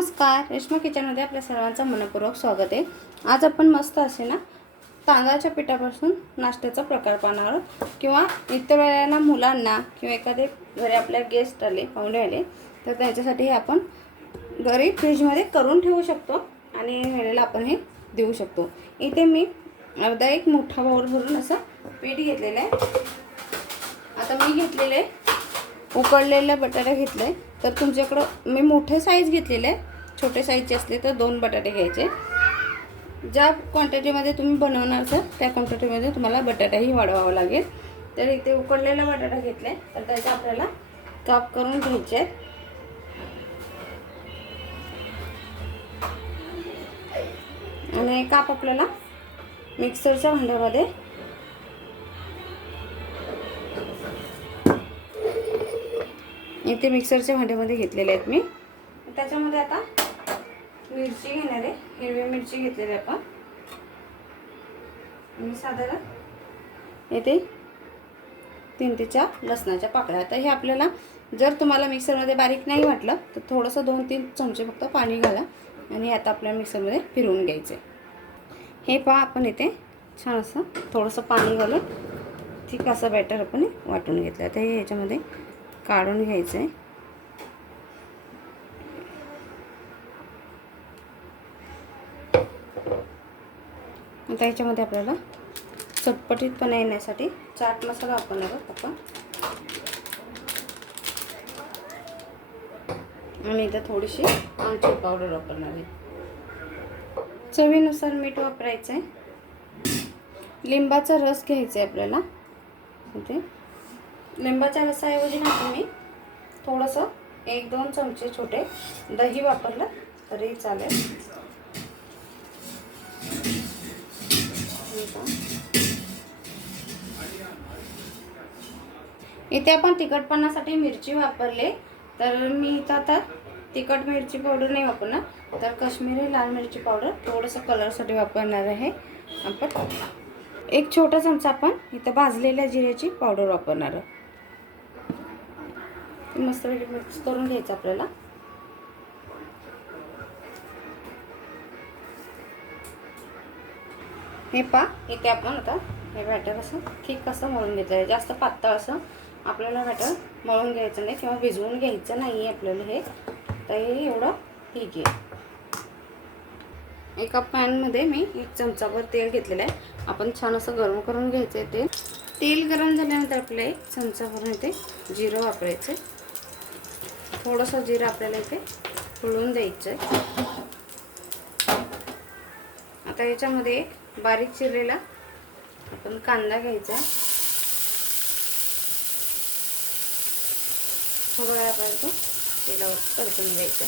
नमस्कार रेश्मा किचनमध्ये आपल्या सर्वांचं मनपूर्वक स्वागत आहे. आज आपण मस्त असे ना तांदळाच्या पिठापासून नाश्त्याचा प्रकार पाहणार आहोत. किंवा इतर वेळेला मुलांना किंवा एखादे घरी आपल्या गेस्ट आले पाहुणे आले तर त्यांच्यासाठी हे आपण घरी फ्रीजमध्ये करून ठेवू शकतो आणि वेळेला आपण हे देऊ शकतो. इथे मी अर्धा एक मोठा बाऊल भरून असं पीठ घेतलेलं आहे. आता मी घेतलेलं आहे. उकडलेलं बटाटा घेतलं आहे तर तुमच्याकडं मी मोठे साईज घेतलेलं आहे. छोटे साईजचे असले तर दोन बटाटे घ्यायचे. ज्या क्वांटिटीमध्ये तुम्ही बनवणार असाल त्या क्वांटिटीमध्ये तुम्हाला बटाटाही वाढवावा लागेल. तर इथे उकडलेला बटाटा घेतला तर त्याचा आपल्याला काप करून घ्यायचे आहेत. आणि काप आपल्याला मिक्सरच्या भांड्यामध्ये इथे मिक्सरच्या भांड्यामध्ये घेतलेले आहेत मी. त्याच्यामध्ये आता मिरची घेणार आहे. हिरवी मिरची घेतलेली आपण. आणि साधारण येते तीन ते चार लसणाच्या पाकळ्या. आता हे आपल्याला जर तुम्हाला मिक्सरमध्ये बारीक नाही वाटलं तर थोडंसं दोन तीन चमचे फक्त पाणी घाला आणि आता आपल्या मिक्सरमध्ये फिरवून घ्यायचे हे पहा आपण इथे छान असं थोडंसं पाणी घालून ठीक असं बॅटर आपण वाटून घेतलं आता हे ह्याच्यामध्ये काढून घ्यायचं आहे आता ह्याच्यामध्ये आपल्याला चटपटीतपणा येण्यासाठी चाट मसाला वापरणार आहोत आपण. आणि इथं थोडीशी आमची पावडर वापरणार आहे. चवीनुसार मीठ वापरायचं आहे लिंबाचा रस घ्यायचा आहे आपल्याला. इथे. लिंबाच्या रसाऐवजी ना तुम्ही थोडंसं एक दोन चमचे छोटे दही वापरलं तरी चालेल. इथे आपण तिखटपणासाठी मिरची वापरले. तर मी इथं आता तिखट मिरची पावडर नाही वापरणार. तर काश्मीरी लाल मिरची पावडर थोडंसं कलरसाठी वापरणार आहे. आपण एक छोटा चमचा आपण इथं भाजलेल्या जिऱ्याची पावडर वापरणार मस्त मिक्स करून घ्यायचं आपल्याला. हे पा इथे आपण आता हे बॅटर असं ठीक असं मळून घेतलं आहे जास्त पातळ असं आपल्याला बॅटर मळून घ्यायचं नाही किंवा भिजवून घ्यायचं नाही आहे आपल्याला हे. तर हे एवढं ठीक आहे. एका पॅनमध्ये मी एक चमचाभर तेल घेतलेलं आहे. आपण छान असं गरम करून घ्यायचं आहे तेल तेल गरम झाल्यानंतर आपल्याला एक चमचाभर इथे जिरं वापरायचं आहे थोडंसं जिरं आपल्याला इथे फुलवून द्यायचं आहे आता याच्यामध्ये एक बारीक चिरलेला. आपण कांदा घ्यायचा. थोड्या वेळापर्यंत तेलावर परतून घ्यायचा.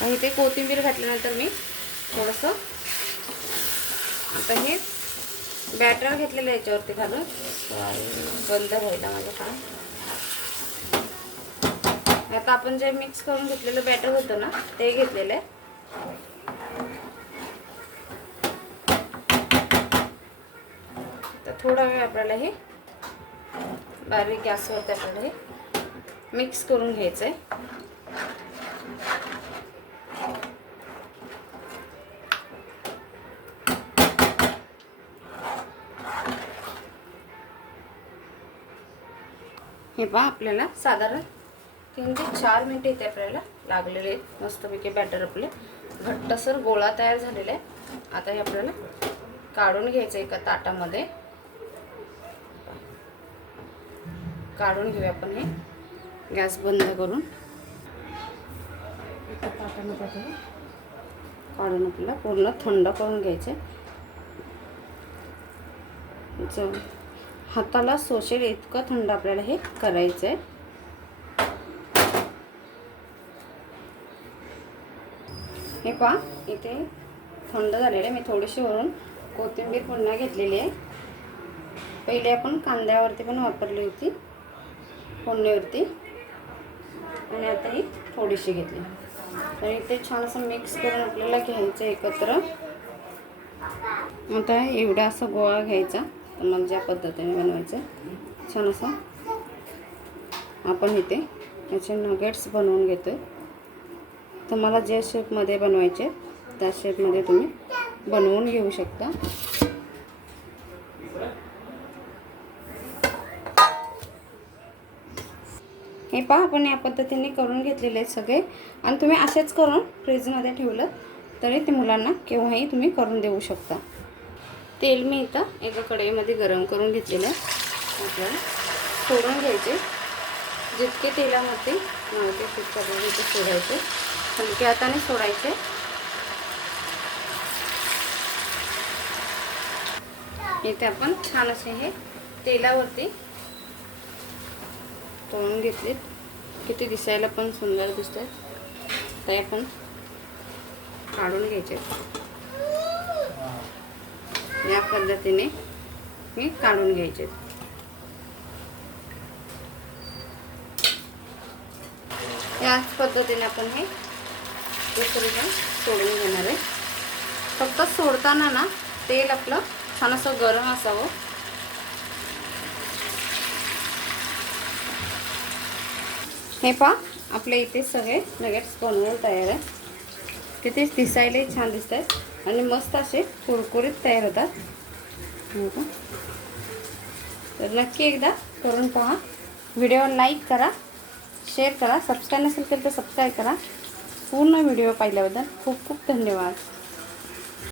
आणि इथे कोथिंबीर घातल्यानंतर मी थोडंसं आता हे बॅटर घेतलेलं याच्यावरती घालून. बंद व्हायला माझं काम. आता आपण जे मिक्स करून घेतलेलं बॅटर होतं ना ते घेतलेलं आहे. तर थोडा वेळ आपल्याला हे बारीक गॅसवरती आपल्याला हे मिक्स करून घ्यायचं आहे हे पहा आपल्याला. साधारण तीन ते चार मिनटं इथे आपल्याला लागलेले आहेत. मस्तपैकी बॅटर आपले. घट्टसर गोळा तयार झालेला आहे. आता हे आपल्याला काढून घ्यायचं एका ताटामध्ये. काढून घेऊया आपण हे. गॅस बंद करून. एका ताटामध्ये काढून आपल्याला पूर्ण थंड करून घ्यायचे. आहे हाताला सोशेल इतकं थंड आपल्याला हे करायचं आहे हे पहा इथे थंड झालेलं आहे. मी थोडीशी वरून कोथिंबीर पुन्हा घेतलेली आहे. पहिले आपण कांद्यावरती पण वापरली होती फोडणीवरती. आणि आता ही थोडीशी घेतली. तर इथे छान असं मिक्स करून आपल्याला घ्यायचं एकत्र. आता एवढा असा गोळा घ्यायचा. तर मग ज्या पद्धतीने बनवायचं छान असं आपण इथे याचे नगेट्स बनवून घेतो तुम्हाला ज्या शेपमध्ये बनवायचे त्या शेपमध्ये तुम्ही बनवून घेऊ शकता. हे पहा आपण या पद्धतीने करून घेतलेले आहेत सगळे. आणि तुम्ही असेच करून फ्रीजमध्ये ठेवलं तरी ते मुलांना केव्हाही तुम्ही करून देऊ शकता. तेल मी इथं एका कढईमध्ये गरम करून घेतलेलं आहे. आपल्याला सोडून घ्यायचे. जितके तेलामध्ये नव्हते तितक्या पद्धतीचे सोडायचे. हलक्या हाताने सोडायचे. इथे आपण छान असे हे तेलावरती तळून घेतले किती दिसायला पण सुंदर दिसत आहेत ते आपण काढून घ्यायचे. या पद्धतीने मी काढून घ्यायचे. याच पद्धतीने आपण हे दुसरीकडे सोडून घेणार आहे. फक्त सोडताना ना तेल आपलं छान असं गरम असावं. हे पहा आपल्या इथे सगळे नगेट्स बनवून तयार आहे. तिथेच दिसायलाही छान दिसत आहेत आणि मस्त असे कुरकुरीत तयार होतात. हो का? तर नक्की एकदा करून पहा. व्हिडिओ लाईक करा शेअर करा सबस्क्राईब नसेल तर सबस्क्राईब करा. पूर्ण व्हिडिओ पाहिल्याबद्दल खूप खूप धन्यवाद.